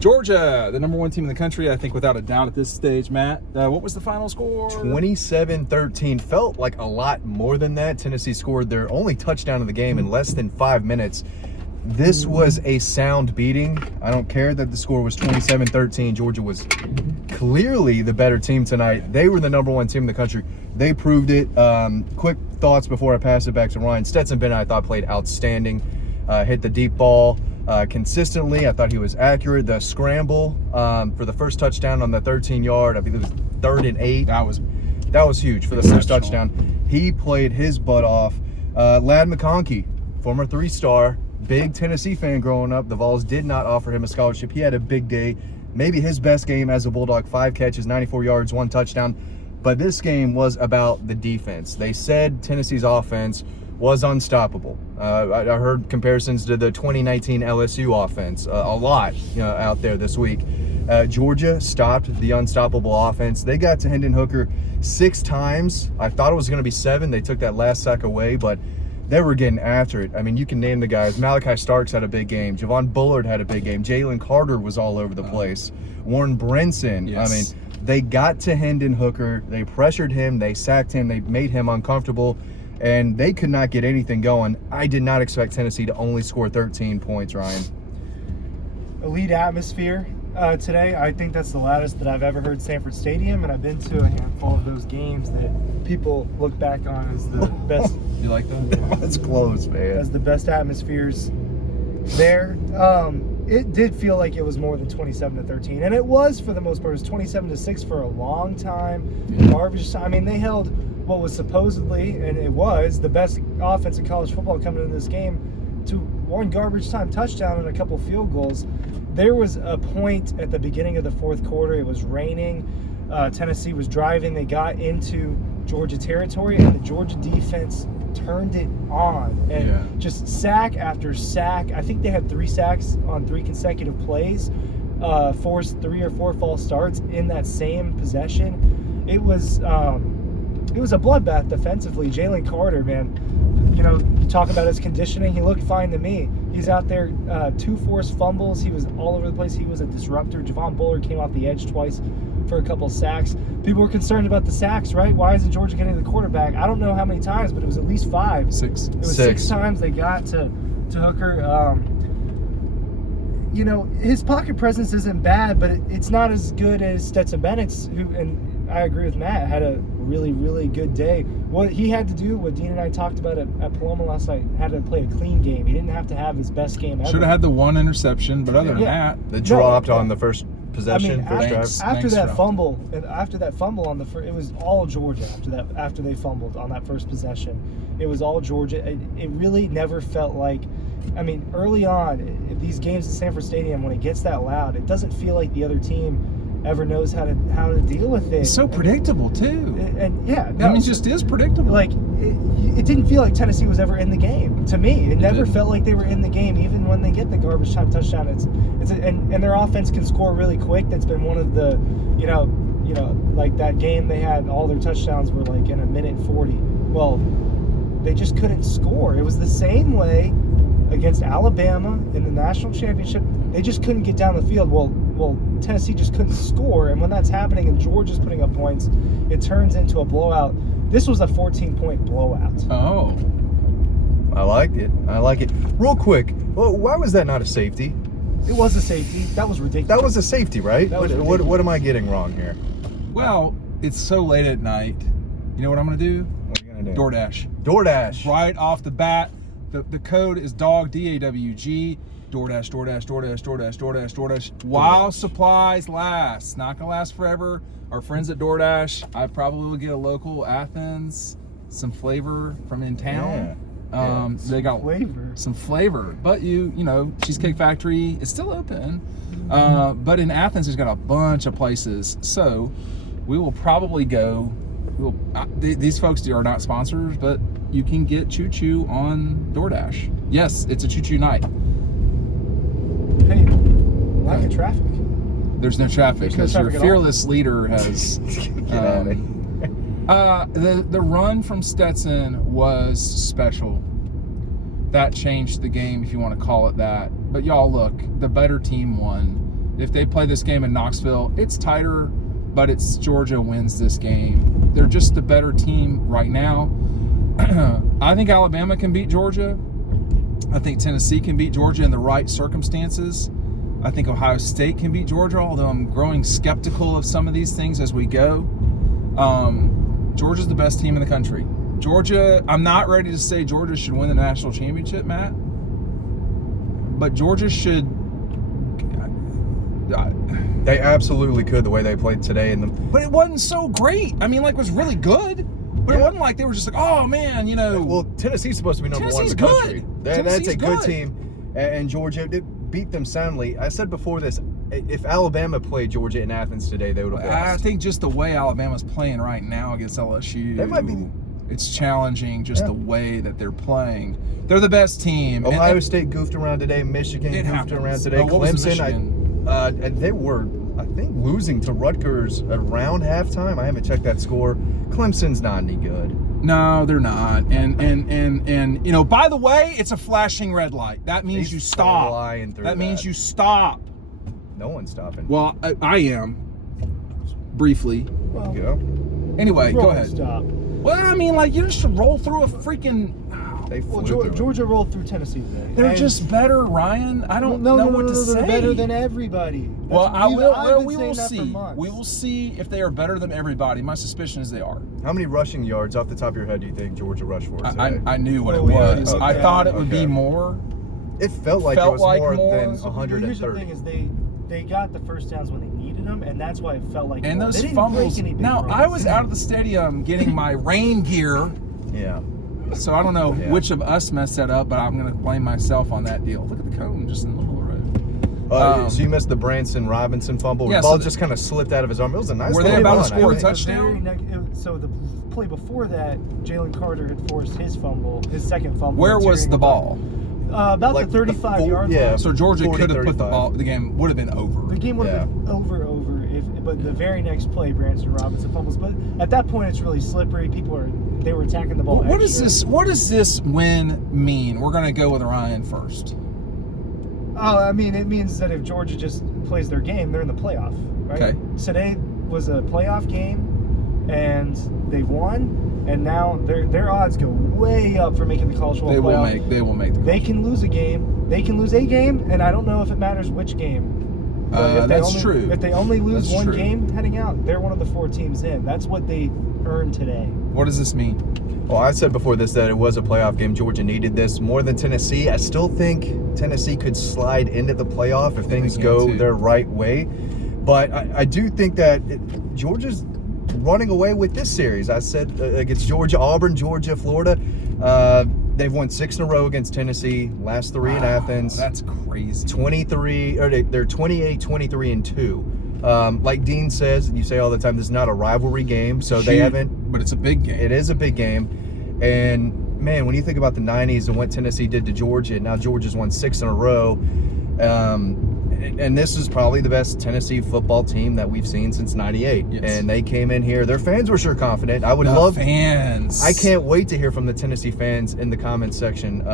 Georgia, the number 1 team in the country, I think without a doubt at this stage. Matt, what was the final score? 27-13. Felt like a lot more than that. Tennessee scored their only touchdown of the game in less than 5 minutes. This was a sound beating. I don't care that the score was 27-13. Georgia was clearly the better team tonight. They were the number 1 team in the country. They proved it. Quick thoughts before I pass it back to Ryan. Stetson Bennett, I thought, played outstanding. Hit the deep ball consistently. I thought he was accurate. The scramble for the first touchdown on the 13-yard, I think it was 3rd and 8. That was huge for the first touchdown. He played his butt off. Ladd McConkey, former 3-star, big Tennessee fan growing up. The Vols did not offer him a scholarship. He had a big day, maybe his best game as a Bulldog. 5 catches, 94 yards, 1 touchdown. But this game was about the defense. They said Tennessee's offense was unstoppable. I heard comparisons to the 2019 LSU offense a lot out there this week. Georgia stopped the unstoppable offense. They got to Hendon Hooker 6 times. I thought it was going to be 7. They took that last sack away, but they were getting after it. I mean, you can name the guys. Malachi Starks had a big game. Javon Bullard had a big game. Jalen Carter was all over the place. Warren Brinson. Yes. I mean, they got to Hendon Hooker. They pressured him. They sacked him. They made him uncomfortable. And they could not get anything going. I did not expect Tennessee to only score 13 points, Ryan. Elite atmosphere today. I think that's the loudest that I've ever heard Sanford Stadium, and I've been to a handful of those games that people look back on as the best. You like that? That's close, man. As the best atmospheres there. It did feel like it was more than 27-13, and it was for the most part. It was 27-6 for a long time. Garbage time. I mean, they held what was supposedly, and it was, the best offense in college football coming into this game to 1 garbage time touchdown and a couple field goals. There was a point at the beginning of the 4th quarter. It was raining. Tennessee was driving. They got into Georgia territory, and the Georgia defense turned it on. And just sack after sack. I think they had 3 sacks on 3 consecutive plays, forced 3 or 4 false starts in that same possession. It was a bloodbath defensively. Jalen Carter, man, you talk about his conditioning. He looked fine to me. He's out there, 2 forced fumbles. He was all over the place. He was a disruptor. Javon Bullard came off the edge twice for a couple sacks. People were concerned about the sacks, right? Why isn't Georgia getting to the quarterback? I don't know how many times, but it was at least 5. 6. It was 6 times they got to Hooker. His pocket presence isn't bad, but it's not as good as Stetson Bennett's, and I agree with Matt, had a really, really good day. What he had to do, what Dean and I talked about at Paloma last night, had to play a clean game. He didn't have to have his best game ever. Should have had the 1 interception, but other than that, they dropped on the first possession, first drive. After that fumble on the first, it was all Georgia. After they fumbled on that first possession, it was all Georgia. It really never felt like. I mean, early on, these games at Sanford Stadium, when it gets that loud, it doesn't feel like the other team ever knows how to deal with it. It's so predictable too. It just is predictable. Like it didn't feel like Tennessee was ever in the game. To me, it never felt like they were in the game, even when they get the garbage time touchdown. And their offense can score really quick. That's been one of the, like that game they had. All their touchdowns were like in a minute 40. Well, they just couldn't score. It was the same way against Alabama in the national championship. They just couldn't get down the field. Well, Tennessee just couldn't score, and when that's happening and Georgia's putting up points, it turns into a blowout. This was a 14-point blowout. Oh. I like it. Real quick, why was that not a safety? It was a safety. That was ridiculous. That was a safety, right? What am I getting wrong here? Well, it's so late at night. You know what I'm going to do? What are you going to do? DoorDash. Right off the bat. The code is DAWG, DAWG. DoorDash. While supplies last. Not going to last forever. Our friends at DoorDash, I probably will get a local Athens, some flavor from in town. They got some flavor. But Cheesecake Factory is still open. But in Athens, there's got a bunch of places. So we will probably go. These folks are not sponsors, but you can get Choo Choo on DoorDash. Yes, it's a Choo Choo night. Hey, lack of traffic. There's no traffic because your fearless leader has. The run from Stetson was special. That changed the game, if you want to call it that. But y'all, look, the better team won. if they play this game in Knoxville, it's tighter, but it's Georgia wins this game. They're just the better team right now. I think Alabama can beat Georgia. I think Tennessee can beat Georgia in the right circumstances. I think Ohio State can beat Georgia, although I'm growing skeptical of some of these things as we go. Georgia's the best team in the country. Georgia, I'm not ready to say Georgia should win the national championship, Matt. But Georgia should. They absolutely could the way they played today. But it wasn't so great. I mean, like, it was really good. But it wasn't like they were just like, oh, man, you know. Well, Tennessee's supposed to be number one in the country. That's a good team. And Georgia beat them soundly. I said before this, if Alabama played Georgia in Athens today, they would have lost. I think just the way Alabama's playing right now against LSU. They might be. It's challenging just the way that they're playing. They're the best team. Ohio State goofed around today. Michigan goofed around today. Clemson, and they were, I think, losing to Rutgers around halftime. I haven't checked that score. Clemson's not any good. No, they're not. And you know, by the way, it's a flashing red light. That means you stop. That means you stop. No one's stopping. Well, I am. Briefly. Well, you know? Anyway, go ahead. Stop. Well, I mean, like, you just roll through a freaking. Georgia rolled through Tennessee today. They're just better, Ryan. I don't know what to say. They're better than everybody. We will see. We will see if they are better than everybody. My suspicion is they are. How many rushing yards off the top of your head do you think Georgia rushed for today? I knew what it was. Okay. I thought it would be more. It felt like it was more than 130. Here's the thing: is they got the first downs when they needed them, and that's why it felt like. And those they didn't fumbles. break any big Now runs. I was out of the stadium getting my rain gear. Yeah. So I don't know which of us messed that up, but I'm going to blame myself on that deal. Look at the cone just in the middle of the road. So you missed the Branson Robinson fumble. Yeah, the ball just kind of slipped out of his arm. It was a nice. Were they about to score a touchdown? So the play before that, Jalen Carter had forced his fumble, his second fumble. Where was the ball? About like the 35-yard line. So Georgia 40, could have put 35. the game would have been over. The game would have been over but the very next play, Branson Robinson fumbles. But at that point, it's really slippery. They were attacking the ball. What does this win mean? We're going to go with Ryan first. Oh, I mean, it means that if Georgia just plays their game, they're in the playoff, right? Okay. Today was a playoff game, and they won, and now their odds go way up for making the college football playoff. They will make the. They can lose a game. They can lose a game, and I don't know if it matters which game. That's true. If they only lose one game heading out, they're one of the 4 teams in. That's what they earned today. What does this mean? Well, I said before this that it was a playoff game. Georgia needed this more than Tennessee. I still think Tennessee could slide into the playoff if things go their right way. But I do think that Georgia's running away with this series. I said against Georgia, Auburn, Georgia, Florida. They've won 6 in a row against Tennessee. Last 3 in Athens. That's crazy. 23, or they're 28, 23, and 2. Like Dean says, you say all the time, this is not a rivalry game, so they haven't. But it's a big game. It is a big game, and man, when you think about the '90s and what Tennessee did to Georgia, now Georgia's won 6 in a row. And this is probably the best Tennessee football team that we've seen since '98. Yes. And they came in here. Their fans were sure confident. I would love fans. I can't wait to hear from the Tennessee fans in the comments section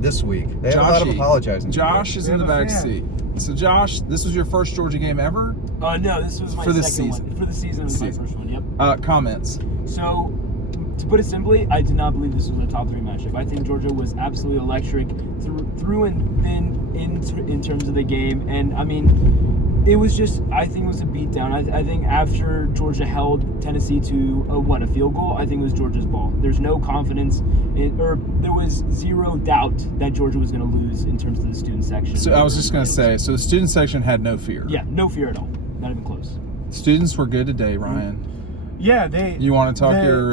this week. They have a lot of apologizing. Josh is in the back seat. So Josh, this was your first Georgia game ever? No, this was my second one. For the season, it was my first one, yep. Comments. So, to put it simply, I did not believe this was a top 3 matchup. I think Georgia was absolutely electric through and thin in terms of the game. And, I mean, it was just, I think it was a beatdown. I think after Georgia held Tennessee to a field goal, I think it was Georgia's ball. There's no confidence, or there was zero doubt that Georgia was going to lose in terms of the student section. So I was just going to say, so the student section had no fear. Yeah, no fear at all. Not even close. Students were good today, Ryan. Yeah, You want to talk your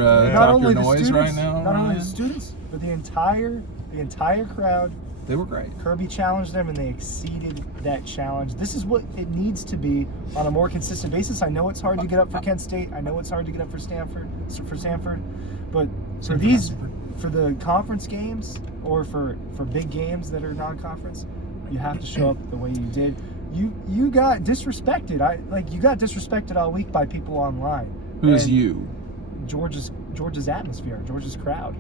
noise right now? Not only the students, but the entire crowd. They were great. Kirby challenged them, and they exceeded that challenge. This is what it needs to be on a more consistent basis. I know it's hard to get up for Kent State. I know it's hard to get up for Stanford, but for the conference games or for big games that are non-conference, you have to show up the way you did. You got disrespected. You got disrespected all week by people online. Who is you? Georgia's atmosphere, Georgia's crowd.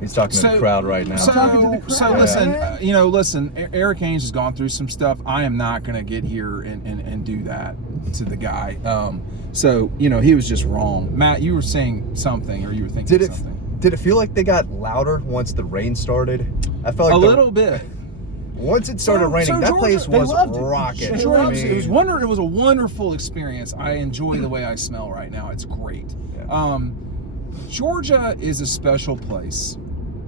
He's talking to the crowd right now. talking to the crowd. So listen, listen. Eric Ainge has gone through some stuff. I am not going to get here and do that to the guy. So he was just wrong. Matt, you were saying something, or you were thinking something. Did it feel like they got louder once the rain started? I felt like a little bit. Once it started raining, that place was rocking. It was a wonderful experience. I enjoy the way I smell right now. It's great. Yeah. Georgia is a special place.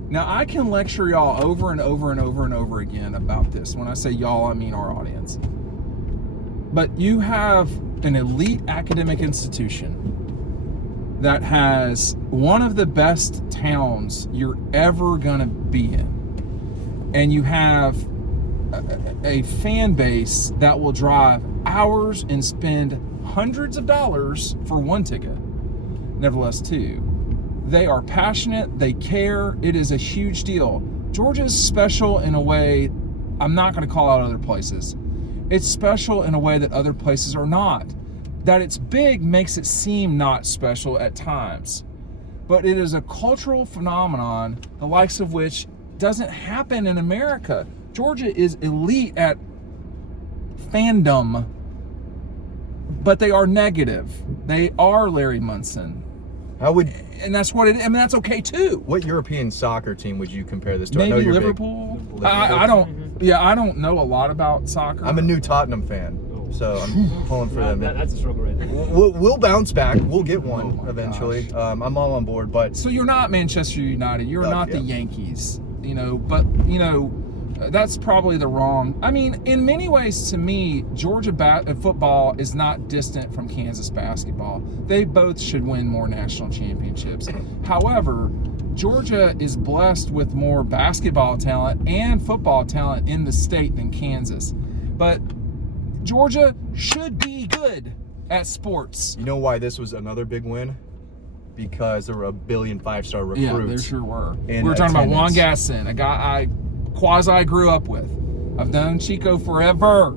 Now, I can lecture y'all over and over and over and over again about this. When I say y'all, I mean our audience. But you have an elite academic institution that has one of the best towns you're ever gonna be in. And you have a fan base that will drive hours and spend hundreds of dollars for one ticket. Nevertheless, two. They are passionate, they care, it is a huge deal. Georgia is special in a way, I'm not gonna call out other places. It's special in a way that other places are not. That it's big makes it seem not special at times. But it is a cultural phenomenon, the likes of which doesn't happen in America. Georgia is elite at fandom, but they are negative. They are Larry Munson. And that's what that's okay too. What European soccer team would you compare this to? Maybe I know you're Liverpool. I don't know a lot about soccer. I'm a new Tottenham fan. So I'm pulling for them. That's a struggle right there. We'll bounce back. We'll get one eventually. I'm all on board. But so you're not Manchester United. You're not the Yankees. That's probably the wrong. I mean, in many ways, to me, Georgia football is not distant from Kansas basketball. They both should win more national championships. However, Georgia is blessed with more basketball talent and football talent in the state than Kansas. But Georgia should be good at sports. You know why this was another big win? Because there were a billion 5-star recruits. Yeah, there sure were. We were talking about Juan Gasson, a guy I quasi grew up with. I've known Chico forever.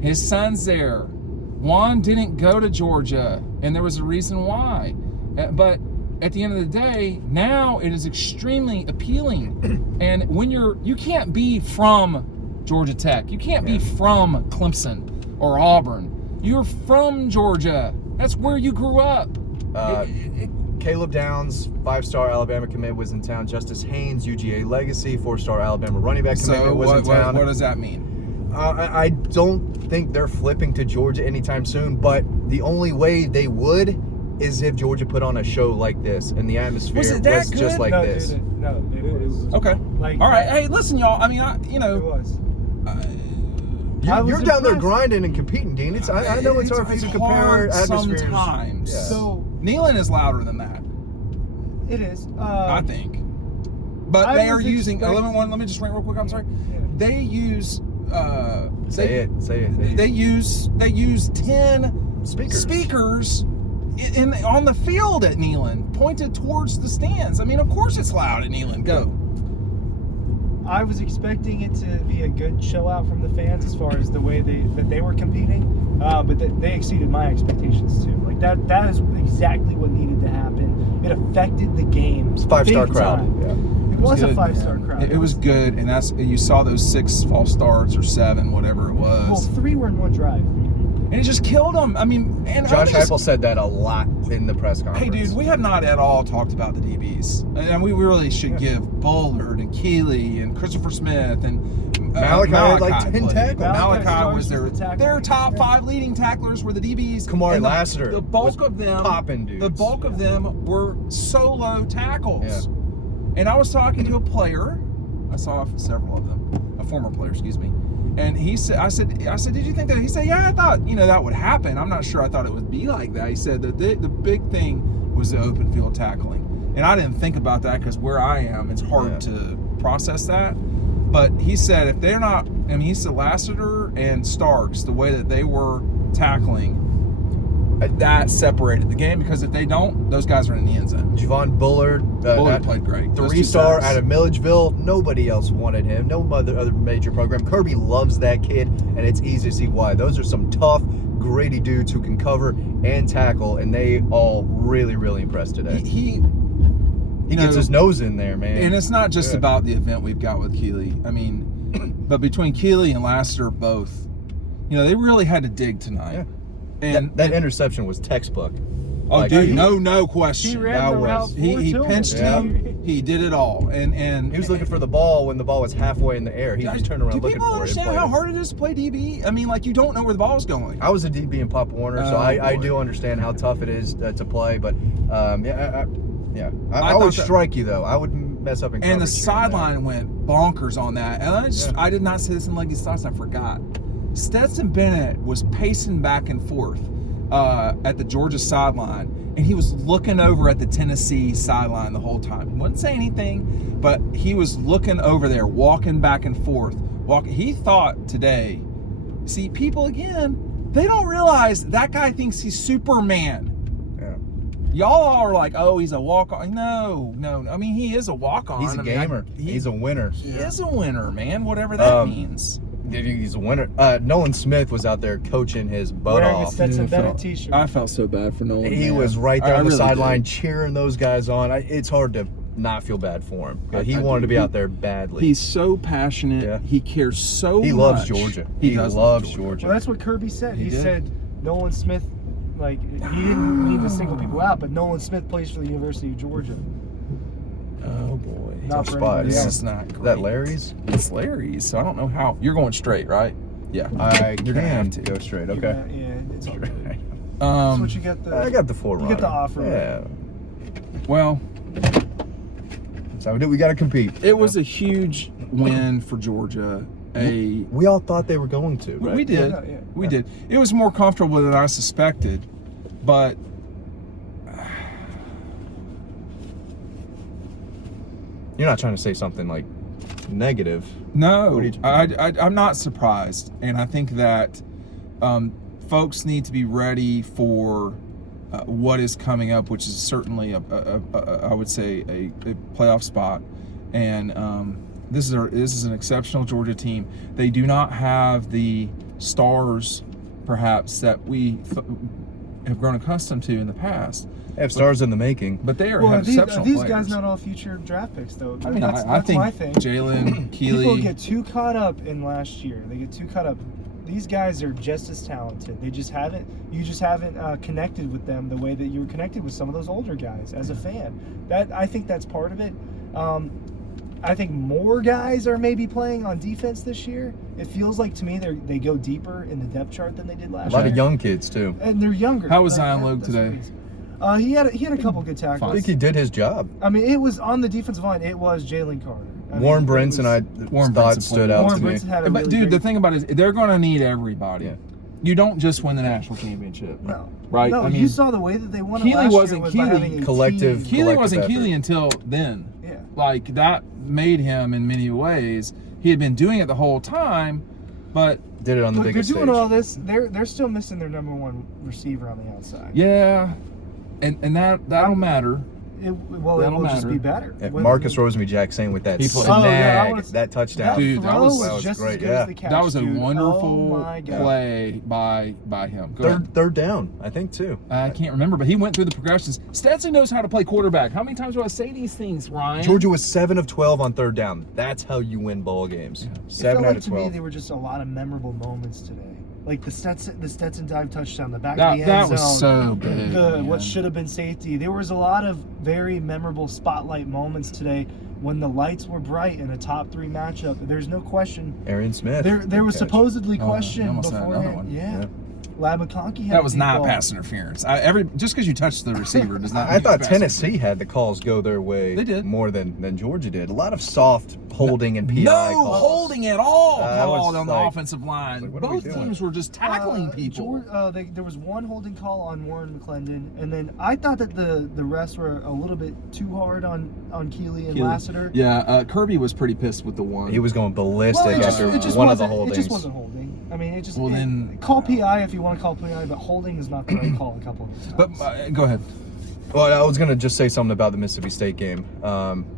His son's there. Juan didn't go to Georgia, and there was a reason why. But at the end of the day, now it is extremely appealing. And when you can't be from Georgia Tech. You can't be from Clemson or Auburn. You're from Georgia. That's where you grew up. Caleb Downs, 5-star Alabama commit, was in town. Justice Haynes, UGA legacy, 4-star Alabama running back commitment, was in town. What does that mean? I don't think they're flipping to Georgia anytime soon, but the only way they would is if Georgia put on a show like this and the atmosphere was just like this. Dude, it was. Okay. All right. Hey, listen, y'all. I mean, it was. You're down there grinding and competing, Dean. I know it's hard for you to compare atmospheres. Sometimes. Yeah. So Neyland is louder than that. It is. I think. But they are using. Let me just rank real quick. I'm sorry. Yeah. They use. Say it. They use 10 speakers on the field at Neyland, pointed towards the stands. I mean, of course it's loud at Neyland. Go. I was expecting it to be a good show out from the fans as far as the way that they were competing, but they exceeded my expectations too. Like that is exactly what needed to happen. It affected the game. 5-star crowd. Yeah. It was a 5-star crowd. It was good, and you saw those 6 false starts or 7, whatever it was. Well, 3 were in one drive. And it just killed them. I mean, and Josh Heupel said that a lot in the press conference. Hey, dude, we have not at all talked about the DBs, and we really should give Bullard and Kelee and Christopher Smith and Malachi had like 10 tackles. Malachi was their top 5 leading tacklers were the DBs. Kamari Lassiter. The bulk of them popping dudes. The bulk of them were solo tackles. Yeah. And I was talking to a player. I saw several of them. A former player, excuse me. And he said, I said, did you think that? He said, yeah, I thought, that would happen. I'm not sure I thought it would be like that. He said that the big thing was the open field tackling. And I didn't think about that because where I am, it's hard to process that. But he said if they're not, he said Lassiter and Starks, the way that they were tackling, that separated the game, because if they don't, those guys are in the end zone. Javon Bullard played great. 3-star out of Milledgeville. Nobody else wanted him. No other major program. Kirby loves that kid, and it's easy to see why. Those are some tough, gritty dudes who can cover and tackle, and they all really, really impressed today. He gets his nose in there, man. And it's not just about the event we've got with Kelee. I mean, but between Kelee and Lassiter both, they really had to dig tonight. Yeah. And that interception was textbook. Oh, dude, no question. He ran the route He pinched him. He did it all, and he was looking for the ball when the ball was halfway in the air. He just turned around looking for it. Do people understand how hard it is to play DB? I mean, like, you don't know where the ball's going. I was a DB in Pop Warner, so I do understand how tough it is to play. But I would strike you though. I would mess up in coverage. And the sideline went bonkers on that. And I did not say this in Leggy's thoughts. I forgot. Stetson Bennett was pacing back and forth at the Georgia sideline, and he was looking over at the Tennessee sideline the whole time. He wouldn't say anything, but he was looking over there, walking back and forth. He thought today, see, people again, they don't realize that guy thinks he's Superman. Y'all are like, oh, he's a walk-on. No. I mean, he is a walk-on. He's a gamer. He's a winner. He is a winner, man, whatever that means. He's a winner. Nolan Smith was out there coaching his butt wearing off. a Stetson Bennett t-shirt. I felt so bad for Nolan. He was right there on the sideline cheering those guys on. It's hard to not feel bad for him. He wanted to be out there badly. He's so passionate. Yeah. He cares so much. He loves Georgia. He loves Georgia. Well, that's what Kirby said. He said Nolan Smith, like, he didn't need to single people out, but Nolan Smith plays for the University of Georgia. Oh boy. Tough spot. This is not great. Is that Larry's? It's Larry's, so I don't know how. You're going straight, right? Yeah. You're gonna have to go straight. Okay. It's all right. That's what you got. I got the Forerunner. You get the offer. Yeah. Well, so we got to compete. It was a huge win for Georgia. We all thought they were going to, right? We did. We did. It was more comfortable than I suspected, but you're not trying to say something like negative. No, I'm not surprised, and I think that folks need to be ready for what is coming up, which is certainly I would say a playoff spot, and this is an exceptional Georgia team. They do not have the stars, perhaps, that we have grown accustomed to in the past. They have stars in the making, but they have exceptional these players. guys not all future draft picks, though? I mean, that's I think my thing. Jalen, Kelee. People get too caught up in last year. They get too caught up. These guys are just as talented. You just haven't connected with them the way that you were connected with some of those older guys as a fan. I think that's part of it. I think more guys are maybe playing on defense this year. It feels like to me they go deeper in the depth chart than they did last year. A lot of young kids too, and they're younger. How was Zion Logue today? He had a couple good tackles. I think he did his job. I mean, it was on the defensive line. It was Jalen Carter. Warren Brinson, Warren Brinson stood out to me. But dude, the thing about it is they're going to need everybody. Yeah. You don't just win the national championship. No. Right? No, I mean, you saw the way that they won it Kelee last wasn't year was Kelee. by having a Collective. team. Kelee wasn't effort. Kelee until then. Yeah. Like, that made him in many ways. He had been doing it the whole time, but did it on the biggest they're stage. doing all this. They're still missing their number one receiver on the outside. Yeah. And that'll matter. It will just be better. Marcus Rosemary-Jack saying with that that touchdown. Dude, that was just great. As good as the catch, that was a dude. wonderful play by him. Third down, I think, too. I can't remember, but he went through the progressions. Stetson knows how to play quarterback. How many times do I say these things, Ryan? Georgia was 7 of 12 on third down. That's how you win ball games. Yeah. 7 out of 12. To me, there were just a lot of memorable moments today. Like the Stetson dive touchdown, the back of the end zone. That was so big. What should have been safety. There was a lot of very memorable spotlight moments today when the lights were bright in a top 3 matchup. There's no question. Arian Smith. There was supposedly question beforehand. Yeah. Lab McConkey had that was not pass interference. Just because you touched the receiver does not. I thought Tennessee had the calls go their way. They did more than Georgia did. A lot of soft holding and PI no calls. Holding at all called on the offensive line. Like, both teams were just tackling people. There was one holding call on Warren McClendon, and then I thought that the refs were a little bit too hard on Kelee and Lassiter. Yeah, Kirby was pretty pissed with the one. He was going ballistic after one of the holdings. It just wasn't holding. I mean, it just. Well, then call PI if you want to call PI, but holding is not the right call. A couple of times. But go ahead. Well, I was gonna just say something about the Mississippi State game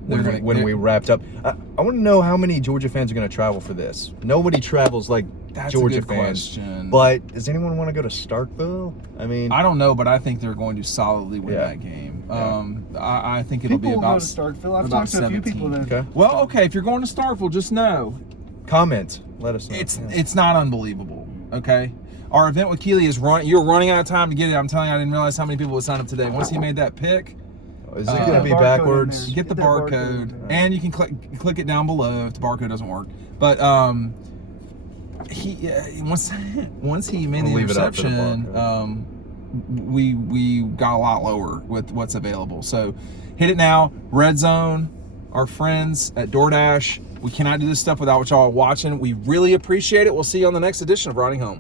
when we wrapped up. I want to know how many Georgia fans are gonna travel for this. Nobody travels like That's Georgia a good fans. question. But does anyone want to go to Starkville? I mean, I don't know, but I think they're going to solidly win Yeah. that game. Yeah. I think it'll People be will about go to Starkville. I've about talked to a few 17. people that. okay. Well, okay, if you're going to Starkville, just know Comment. Let us know. it's not unbelievable. Okay, our event with Kelee is you're running out of time to get it. I'm telling you, I didn't realize how many people would sign up today. Once he made that pick, Is it Get gonna that be barcode in backwards? there. get the Get that barcode. barcode, and you can click it down below if the barcode doesn't work. But he once he made We'll the leave it up for the interception, barcode. we got a lot lower with what's available. So hit it now. Red Zone, our friends at DoorDash. We cannot do this stuff without y'all watching. We really appreciate it. We'll see you on the next edition of Riding Home.